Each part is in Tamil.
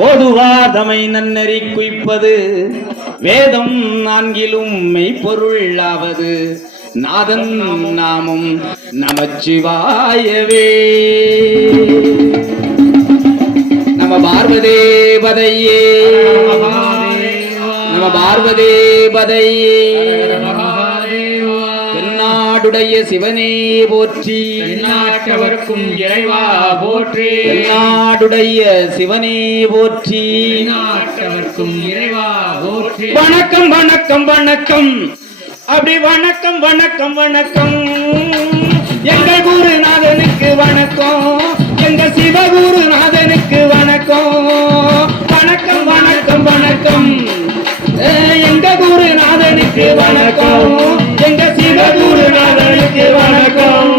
ஓதுவாதமை நன்னறி குய்ப்பது வேதம் நான்கிலும் மெய்ப்பொருளாவது நாதன் நாமம் நமச்சிவாயவே. நம பார்வதே பதையே, நம பார்வதே பதையே. நாடுடைய சிவனே போற்றி, நாட்டவர்க்கும் இறைவா போற்றி. நாடுடைய சிவனே போற்றி, நாட்டவர்க்கும் இறைவா போற்றி. வணக்கம் வணக்கம் வணக்கம், அப்படி வணக்கம் வணக்கம் வணக்கம். எங்கள் குருநாதனுக்கு வணக்கம், எங்க சிவகுருநாதனுக்கு வணக்கம். வணக்கம் வணக்கம் வணக்கம், எங்க குருநாதனுக்கு வணக்கம், எங்க சிவகுருநாதனுக்கு வணக்கம்.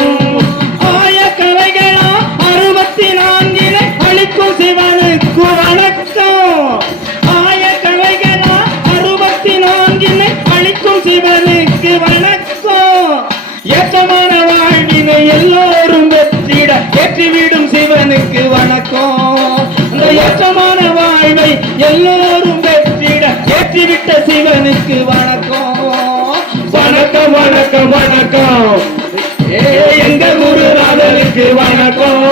ஆய கலைகளா 64 அளிக்கும் சிவனுக்கு வணக்கம். ஆய கலைகளா 64 அளிக்கும் சிவனுக்கு வணக்கம். ஏற்றமான வாழ்வினை எல்லோரும் வெற்றிட ஏற்றிவிடும் சிவனுக்கு வணக்கம். அந்த ஏற்றமான வாழ்வை எல்லோரும் வெற்றிட ஏற்றிவிட்ட சிவனுக்கு வணக்கம். வணக்கம் வணக்கம் வணக்கம், எங்க குருநாதனுக்கு வணக்கம்,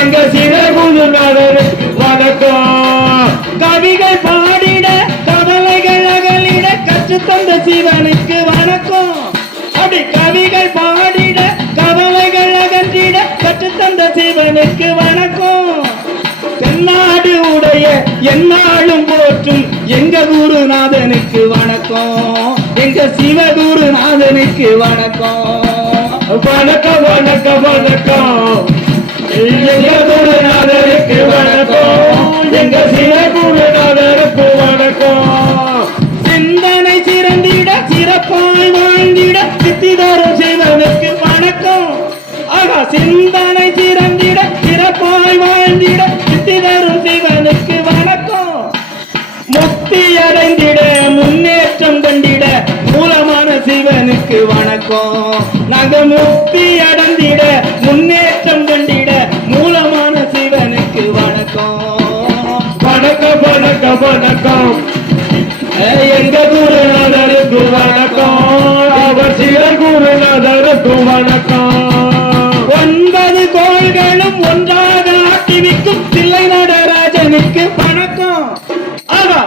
எங்க சிவகுருநாதனுக்கு வணக்கம். கவிகள் பாடிட கவலைகள் அகலிட கற்றுத்தந்த சிவனுக்கு வணக்கம். அப்படி கவிகள் பாடிட கவலைகள் அகன்றிட கற்றுத்தந்த சிவனுக்கு வணக்கம். தென்னாடு உடைய எந்நாளும் போற்றும் எங்க குருநாதனுக்கு வணக்கம், எங்க சிவகுருநாதனுக்கு வணக்கம். வணக்கம் வணக்கம் வணக்கம், எங்க குருநாதனுக்கு வணக்கம், எங்க சிவகுருநாதனுக்கு வணக்கம். சிந்தனை சிறந்திட சிறப்பாய் வாழ்ந்திட சித்திதரும் சிவனுக்கு வணக்கம். ஆகா, சிந்தனை சிறந்திட சிறப்பாய் வாழ்ந்திட சித்திதரும் சிவனுக்கு வணக்கம். முக்தி அடைந்திட முன்னேற்றம் கண்டிட மூலமான சிவனுக்கு வணக்கம். நாங்க முக்தி அடைந்திட முன்னேற்றம் கண்டிட மூலமான சிவனுக்கு வணக்கம். வணக்கம் வணக்கம் வணக்கம், எங்க குருநாதருக்கு வணக்கம், அவர் சிவகுருநாதருக்கு வணக்கம். 9 கோள்களும் ஒன்றாக ஆட்டிவிக்கும் தில்லை நடராஜனுக்கு வணக்கம்.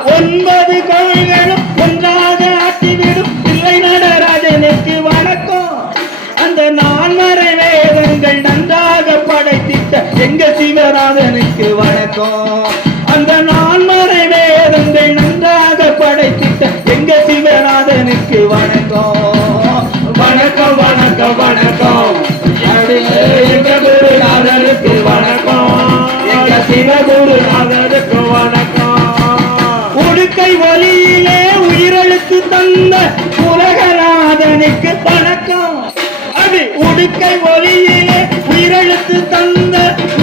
9 கோள்களும் ஒன்றாக ஆட்டிவிடும் தில்லை நடராஜனுக்கு வணக்கம். அந்த 4 வேதங்கள் நன்றாக படைத்திட்ட எங்க சிவநாதனுக்கு வணக்கம். அந்த 4 வேதங்கள் நன்றாக படைத்திட்ட எங்க சிவநாதனுக்கு வணக்கம். வணக்கம் வணக்கம் வணக்கம், எங்க குருநாதனுக்கு வணக்கம், எங்க சிவகுருநாதனுக்கு வணக்கம். உடுக்கை ஒலியிலே உயிரெழுத்து தந்த உலகநாதனுக்கு வணக்கம். அது உடுக்கை ஒலியிலே உயிரெழுத்து தந்த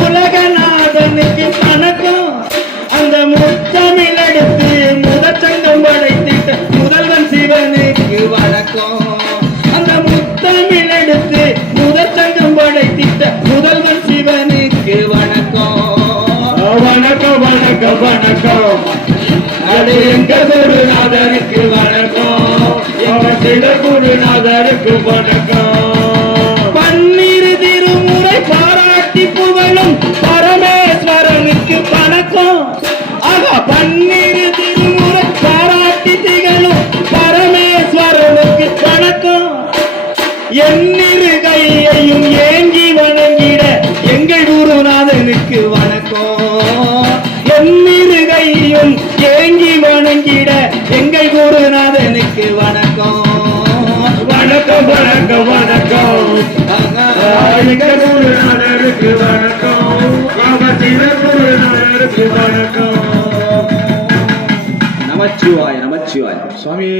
உலகநாதனுக்கு வணக்கம். அந்த முத்தமிழ் எடுத்து முதற்சங்கம் படைத்திட்ட முதல்வன் சிவனுக்கு வணக்கம். அந்த முத்தமிழ் எடுத்து முதற்சங்கம் படைத்திட்ட முதல்வன் சிவனுக்கு வணக்கம். வணக்கம் வணக்கம் வணக்கம், அது எங்க குருநாதருக்கு வணக்கம், எங்க சிவகுருநாதருக்கு வணக்கம். 12 திருமுறை பாராட்டி புகழும் பரமேஸ்வரனுக்கு வணக்கம். ஆக 12 திருமுறை பாராட்டி திகழும் பரமேஸ்வரனுக்கு வணக்கம். எண்ணிரு கையையும் ஏங்கி வணங்கிட எங்கள் குருநாதனுக்கு வணக்கம். எண்ணிரு கையும் ஏங்கி வணங்கிட எங்கள் குருநாதனுக்கு வணக்கம். வணக்கம் வணக்கம் வணக்கம், எங்கள் குருநாதனுக்கு வணக்கம், அவர் சிவகுருநாதனுக்கு வணக்கம். நமச்சிவாய நமச்சிவாய சுவாமி.